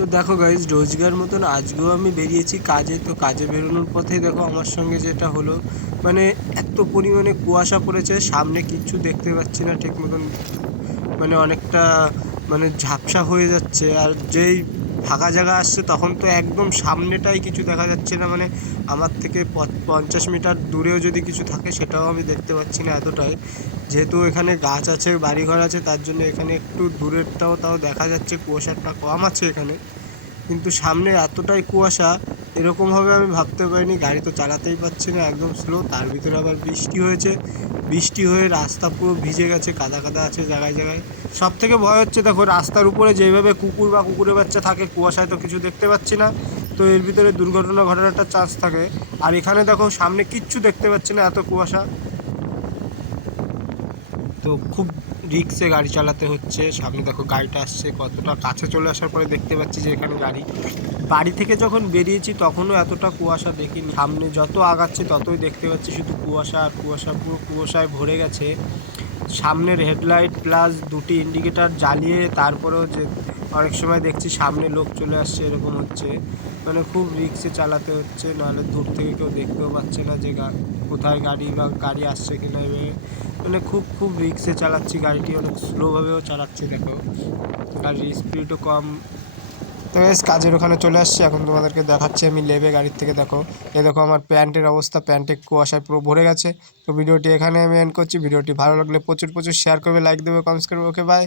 তো দেখো গাইজ, রোজগার মতন আজকেও আমি বেরিয়েছি কাজে। তো কাজে বেরোনোর পথে দেখো আমার সঙ্গে যেটা হলো, মানে এত পরিমাণে কুয়াশা পড়েছে, সামনে কিচ্ছু দেখতে পাচ্ছি না ঠিক মতন। মানে অনেকটা মানে ঝাপসা হয়ে যাচ্ছে। আর যেই ফাঁকা জায়গা আসছে তখন তো একদম সামনেটাই কিছু দেখা যাচ্ছে না। মানে আমার থেকে 50 মিটার দূরেও যদি কিছু থাকে সেটাও আমি দেখতে পাচ্ছি না, এতটাই। যেহেতু এখানে গাছ আছে, বাড়িঘর আছে, তার জন্য এখানে একটু দূরেরটাও তাও দেখা যাচ্ছে, কুয়াশাটা কম আছে এখানে। কিন্তু সামনে এতটাই কুয়াশা, এরকমভাবে আমি ভাবতে পারিনি। গাড়ি তো চালাতেই পারছি না, একদম স্লো। তার ভিতরে আবার বৃষ্টি হয়েছে, বৃষ্টি হয়ে রাস্তা পুরো ভিজে গেছে, কাদা কাদা আছে জায়গায় জায়গায়। সব থেকে ভয় হচ্ছে, দেখো রাস্তার উপরে যেভাবে কুকুর বা কুকুরের বাচ্চা থাকে, কুয়াশায় তো কিছু দেখতে পাচ্ছি না। তো এর ভিতরে দুর্ঘটনা ঘটার একটা চান্স থাকে। আর এখানে দেখো সামনে কিচ্ছু দেখতে পাচ্ছি না, এত কুয়াশা। তো খুব রিক্সে গাড়ি চালাতে হচ্ছে। সামনে দেখো গাড়িটা আসছে, কতটা কাছে চলে আসার পরে দেখতে পাচ্ছি যে এখানে গাড়ি। বাড়ি থেকে যখন বেরিয়েছি তখনও এতটা কুয়াশা দেখিনি। সামনে যত আগাচ্ছি ততই দেখতে পাচ্ছি শুধু কুয়াশা আর কুয়াশা, পুরো কুয়াশায় ভরে গেছে। সামনের হেডলাইট প্লাস দুটি ইন্ডিকেটার জ্বালিয়ে তারপরেও যে অনেক সময় দেখছি সামনে লোক চলে আসছে, এরকম হচ্ছে। মানে খুব রিক্সে চালাতে হচ্ছে, নাহলে দূর থেকে কেউ দেখতেও পাচ্ছে না যে কোথায় গাড়ি বা গাড়ি আসছে কিনা। এভাবে মানে খুব খুব রিক্সে চালাচ্ছি গাড়িটি, অনেক স্লোভাবেও চালাচ্ছি দেখো। আর স্পিডও কম। তো বেশ কাজের ওখানে চলে আসছি, এখন তোমাদেরকে দেখাচ্ছি আমি লেবে গাড়ির থেকে। দেখো এ দেখো আমার প্যান্টের অবস্থা, প্যান্টে কুয়াশায় পুরো ভরে গেছে। তো ভিডিওটি এখানে আমি এন্ড করছি। ভিডিওটি ভালো লাগলে প্রচুর প্রচুর শেয়ার করবে, লাইক দেবে, কমেন্টস করবে। Okay bye.